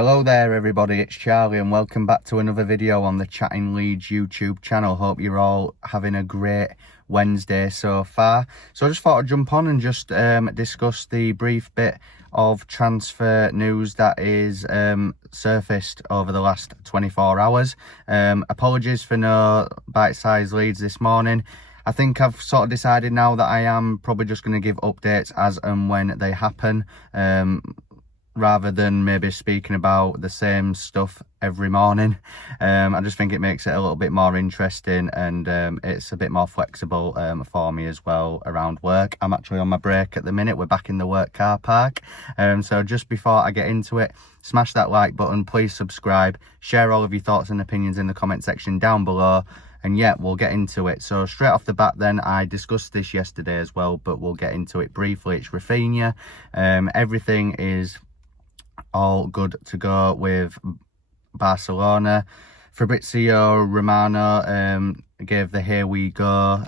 Hello there everybody, it's Charlie and welcome back to another video on the Chatting Leeds YouTube channel. Hope you're all having a great Wednesday so far. So I just thought I'd jump on and just discuss the brief bit of transfer news that is surfaced over the last 24 hours. Apologies for no bite-sized leads this morning. I think I've sort of decided now that I am probably just going to give updates as and when they happen. Rather than maybe speaking about the same stuff every morning. I just think it makes it a little bit more interesting and it's a bit more flexible for me as well around work. I'm actually on my break at the minute. We're back in the work car park. So just before I get into it, smash that like button, please subscribe, share all of your thoughts and opinions in the comment section down below. And yeah, we'll get into it. So straight off the bat then, I discussed this yesterday as well, but we'll get into it briefly. It's Raphinha. Everything is all good to go with Barcelona. Fabrizio Romano gave the here we go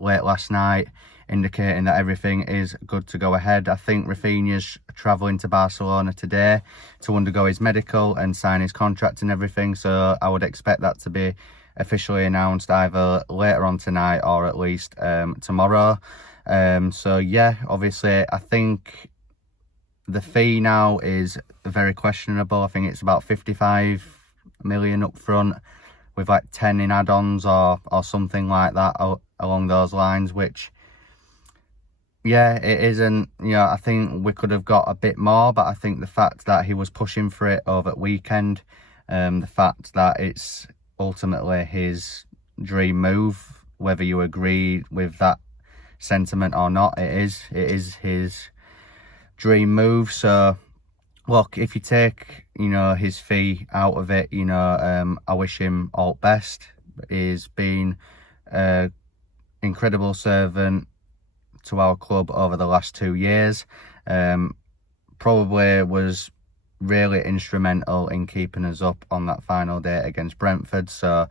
late last night, indicating that everything is good to go ahead. I think Raphinha's travelling to Barcelona today to undergo his medical and sign his contract and everything, so I would expect that to be officially announced either later on tonight or at least tomorrow. So yeah, obviously I think the fee now is very questionable. I think it's about 55 million up front with like 10 in add-ons or something like that along those lines, which, yeah, it isn't, you know, I think we could have got a bit more, but I think the fact that he was pushing for it over the weekend, the fact that it's ultimately his dream move, whether you agree with that sentiment or not, it is his dream move. So look, if you take, you know, his fee out of it, you know, I wish him all best. He's been an incredible servant to our club over the last 2 years. Probably was really instrumental in keeping us up on that final day against Brentford. So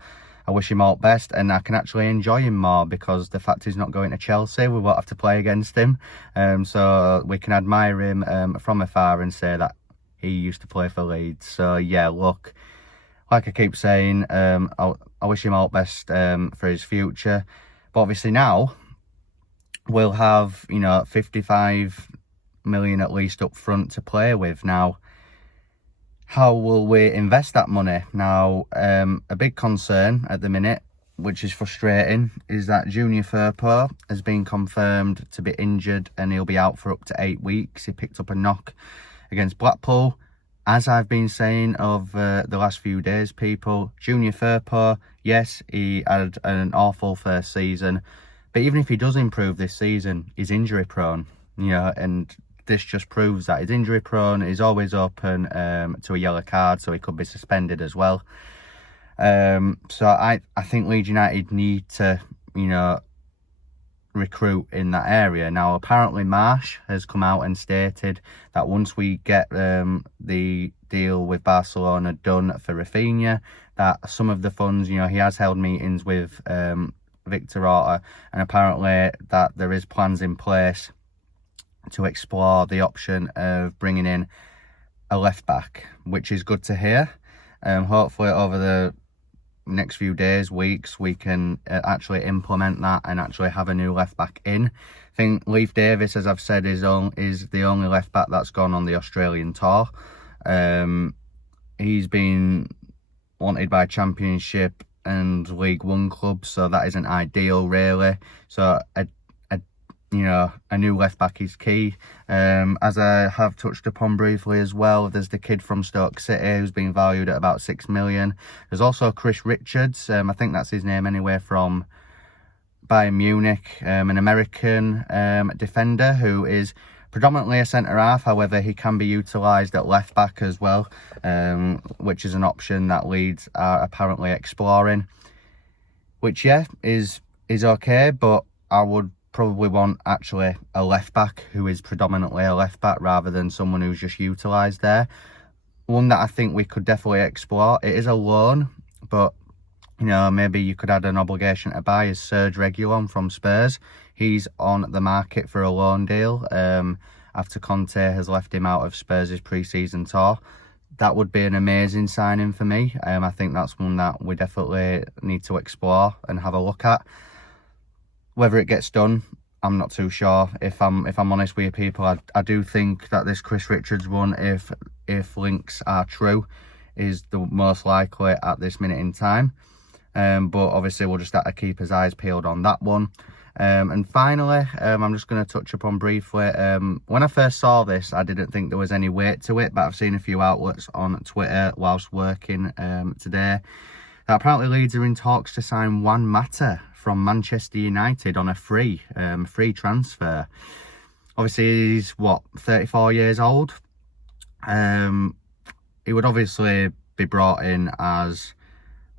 I wish him all best, and I can actually enjoy him more because the fact he's not going to Chelsea, we won't have to play against him. So we can admire him from afar and say that he used to play for Leeds. So yeah, look, like I keep saying, I wish him all best for his future. But obviously now we'll have, you know, 55 million at least up front to play with. Now, how will we invest that money? Now, a big concern at the minute, which is frustrating, is that Junior Firpo has been confirmed to be injured and he'll be out for up to 8 weeks. He picked up a knock against Blackpool. As I've been saying over the last few days, people, Junior Firpo, yes, he had an awful first season, but even if he does improve this season, he's injury prone, you know, and this just proves that he's injury prone. He's always open to a yellow card, so he could be suspended as well. So I think Leeds United need to, you know, recruit in that area. Now, apparently Marsh has come out and stated that once we get the deal with Barcelona done for Raphinha, that some of the funds, you know, he has held meetings with Victor Orta, and apparently that there is plans in place to explore the option of bringing in a left back, which is good to hear. Hopefully over the next few days, weeks, we can actually implement that and actually have a new left back in. I think Leif Davis, as I've said, is the only left back that's gone on the Australian tour. He's been wanted by Championship and League One clubs, so that isn't ideal really. So you know, a new left back is key. As I have touched upon briefly as well, there's the kid from Stoke City who's been valued at about 6 million. There's also Chris Richards, I think that's his name anyway, from Bayern Munich, an American defender who is predominantly a centre-half. However, he can be utilised at left-back as well, which is an option that Leeds are apparently exploring. Which, yeah, is okay, but I would probably want actually a left-back who is predominantly a left-back rather than someone who's just utilised there. One that I think we could definitely explore, it is a loan, but, you know, maybe you could add an obligation to buy, is Serge Reguilon from Spurs. He's on the market for a loan deal after Conte has left him out of Spurs' pre-season tour. that would be an amazing signing for me. I think that's one that we definitely need to explore and have a look at. Whether it gets done, I'm not too sure. If I'm honest with you people, I do think that this Chris Richards one, if links are true, is the most likely at this minute in time. But obviously we'll just have to keep his eyes peeled on that one. And finally, I'm just going to touch upon briefly, when I first saw this, I didn't think there was any weight to it, but I've seen a few outlets on Twitter whilst working today that apparently Leeds are in talks to sign Juan Mata from Manchester United on a free transfer. Obviously he's 34 years old. He would obviously be brought in as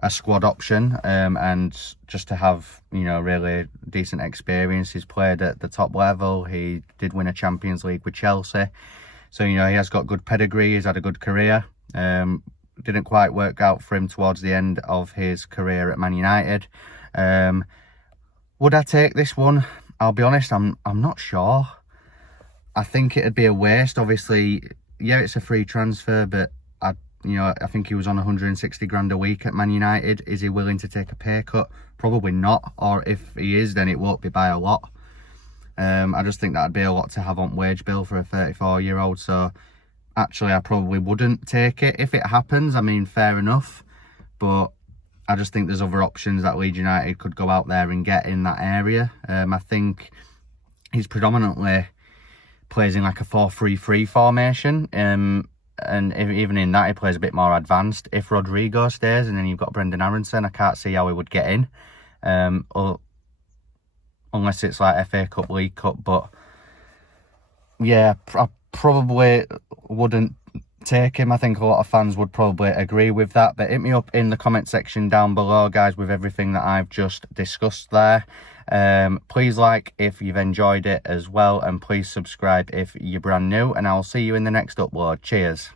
a squad option, and just to have, you know, really decent experience. He's played at the top level. He did win a Champions League with Chelsea, so you know he has got good pedigree. He's had a good career. Didn't quite work out for him towards the end of his career at Man United. Would I take this one? I'll be honest, I'm not sure. I think it'd be a waste. Obviously, yeah, it's a free transfer, but I think he was on 160 grand a week at Man United. Is he willing to take a pay cut? Probably not. Or if he is, then it won't be by a lot. I just think that'd be a lot to have on wage bill for a 34-year-old. So actually, I probably wouldn't take it if it happens. I mean, fair enough. But I just think there's other options that Leeds United could go out there and get in that area. I think he's predominantly plays in like a 4-3-3 formation. And even in that, he plays a bit more advanced. If Rodrigo stays and then you've got Brendan Aronson, I can't see how he would get in. Unless it's like FA Cup, League Cup. But yeah, I probably wouldn't take him. I think a lot of fans would probably agree with that. But hit me up in the comment section down below, guys, with everything that I've just discussed there. Please like if you've enjoyed it as well, and please subscribe if you're brand new, and I'll see you in the next upload. Cheers.